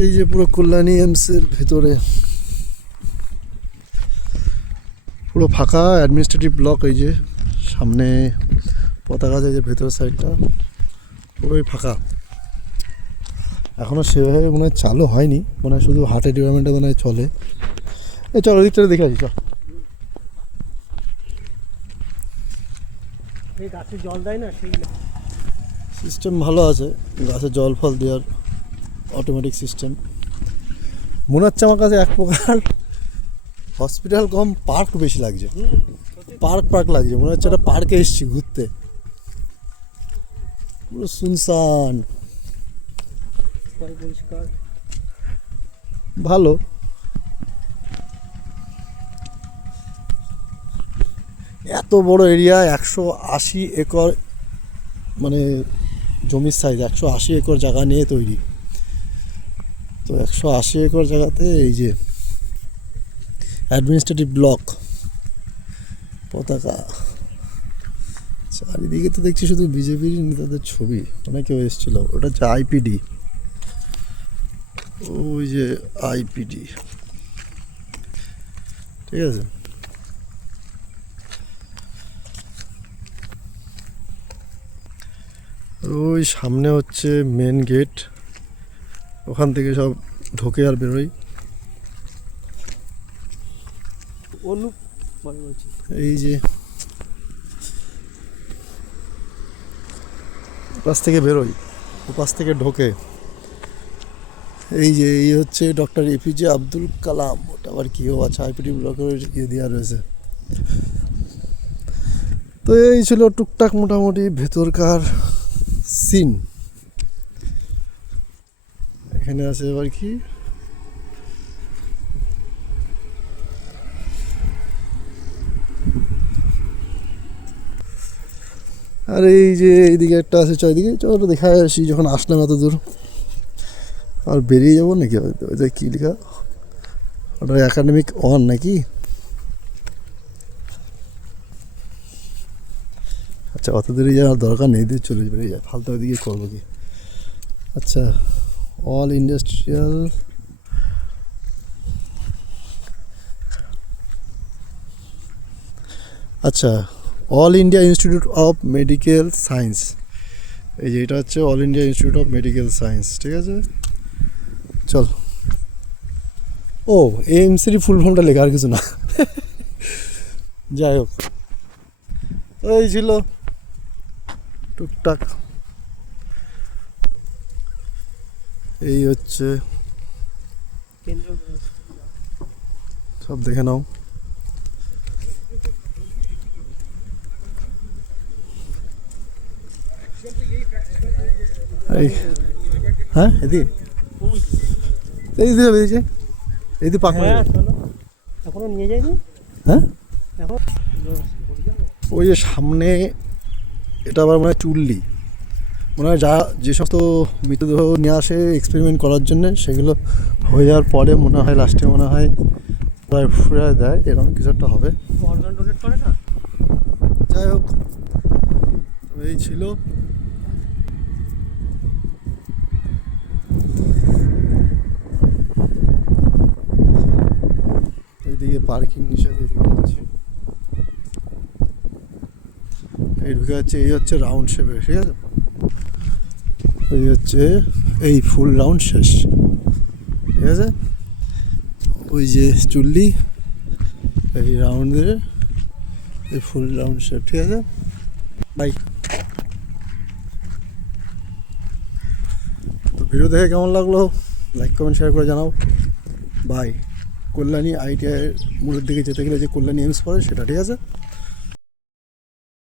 এই যে পুরো কল্যাণী এমসের ভেতরে পুরো ফাঁকা অ্যাডমিনিস্ট্রেটিভ ব্লক। এই যে সামনে পতাকা আছে, যে ভেতরের সাইডটা পুরোই ফাঁকা। এখনও সেভাবে মনে হয় চালু হয়নি, মনে হয় শুধু হাটের ডিপার্টমেন্টে মনে হয় চলে। এই চল ওদিকটা দেখে আসি, চল। গাছে জল দেয় না, সেই সিস্টেম ভালো আছে, গাছে জল ফল দেওয়ার অটোমেটিক সিস্টেম। মনে হচ্ছে আমার কাছে এক প্রকার হসপিটাল কম পার্ক বেশি লাগছে। পার্ক লাগছে, মনে হচ্ছে একটা পার্কে এসেছি ঘুরতে। পুরো শুনশান, পরিষ্কার, ভালো। এত বড় এরিয়া, 180 একর মানে জমির সাইজ, 180 একর জায়গা নিয়ে তৈরি। তো 180 একর জায়গাতে এই যে অ্যাডমিনিস্ট্রেটিভ ব্লক, পতাকা চারিদিকে তো দেখছি শুধু বিজেপির নেতাদের ছবি। মনে কেউ এসেছিল, ওটা হচ্ছে আইপিডি। ওই যে আইপিডি, ঠিক আছে। ওই সামনে হচ্ছে মেন গেট, ওখান থেকে সব ঢোকে আর বেরোয়। এই যে ওপাশ থেকে বেরোয়, ওপাশ থেকে ঢোকে। এই যে এই হচ্ছে ডক্টর এপিজে আব্দুল কালাম। ওটা আবার কেউ আছে, আইপিডি ব্লকের ইয়ে দেওয়া রয়েছে। তো এই ছিল টুকটাক মোটামুটি ভেতরকার সিন। এখানে আছে এবার কি, আর এই যে এইদিকে একটা আছে, চারিদিকে চলো দেখা আসি যখন আসলাম এত দূর। আর বেরিয়ে যাবো নাকি? ওইটা কী লেখা, ওটা একাডেমিক 1 নাকি? আচ্ছা, অত দূরে যাওয়ার দরকার নেই, দিয়ে চলে বেরিয়ে যায়, ফালতু ওইদিকে করবো কি। আচ্ছা, অল ইন্ডাস্ট্রিয়াল, আচ্ছা all India institute of medical science. এই যে এটা হচ্ছে all India institute of medical science, ঠিক আছে। চল। ও এএমসির ফুল ফর্মটা লেখা, আর কিছু না। যাই হোক, এই ছিল টুকটাক। এই হচ্ছে সব দেখে নাও। এই হ্যাঁ, এদিকে এইদিকে বেরিয়েছে, এইদিকে পাক হ্যাঁ, চলো এখনো নিয়ে যায়নি। হ্যাঁ, এখন ওই যে সামনে, এটা আবার মনে হয় চুল্লি, মনে হয় যা যে সমস্ত মৃতদেহ নিয়ে আসে এক্সপেরিমেন্ট করার জন্য, সেগুলো হয়ে যাওয়ার পরে মনে হয় লাস্টে মনে হয় প্রায় ফুরে দেয়, এরকম কিছু একটা হবে। অর্গান ডোনেট করে না। যাই হোক, এই ছিল। এইদিকে পার্কিং নিষেধ, এইদিকে হচ্ছে এই ঢুকে যাচ্ছে। এই হচ্ছে রাউন্ড শেপে, ঠিক আছে। এই হচ্ছে এই ফুল রাউন্ড শেষ, ঠিক আছে। ওই যে চুল্লি, এই রাউন্ডের এই ফুল রাউন্ড শেপ, ঠিক আছে। বাই। তো ভিডিও দেখে কেমন লাগলো লাইক কমেন্ট শেয়ার করে জানাও। বাই। কল্যাণী ITI মোড়ের দিকে যেতে গেলে যে কল্যাণী এমস পড়ে সেটা, ঠিক আছে।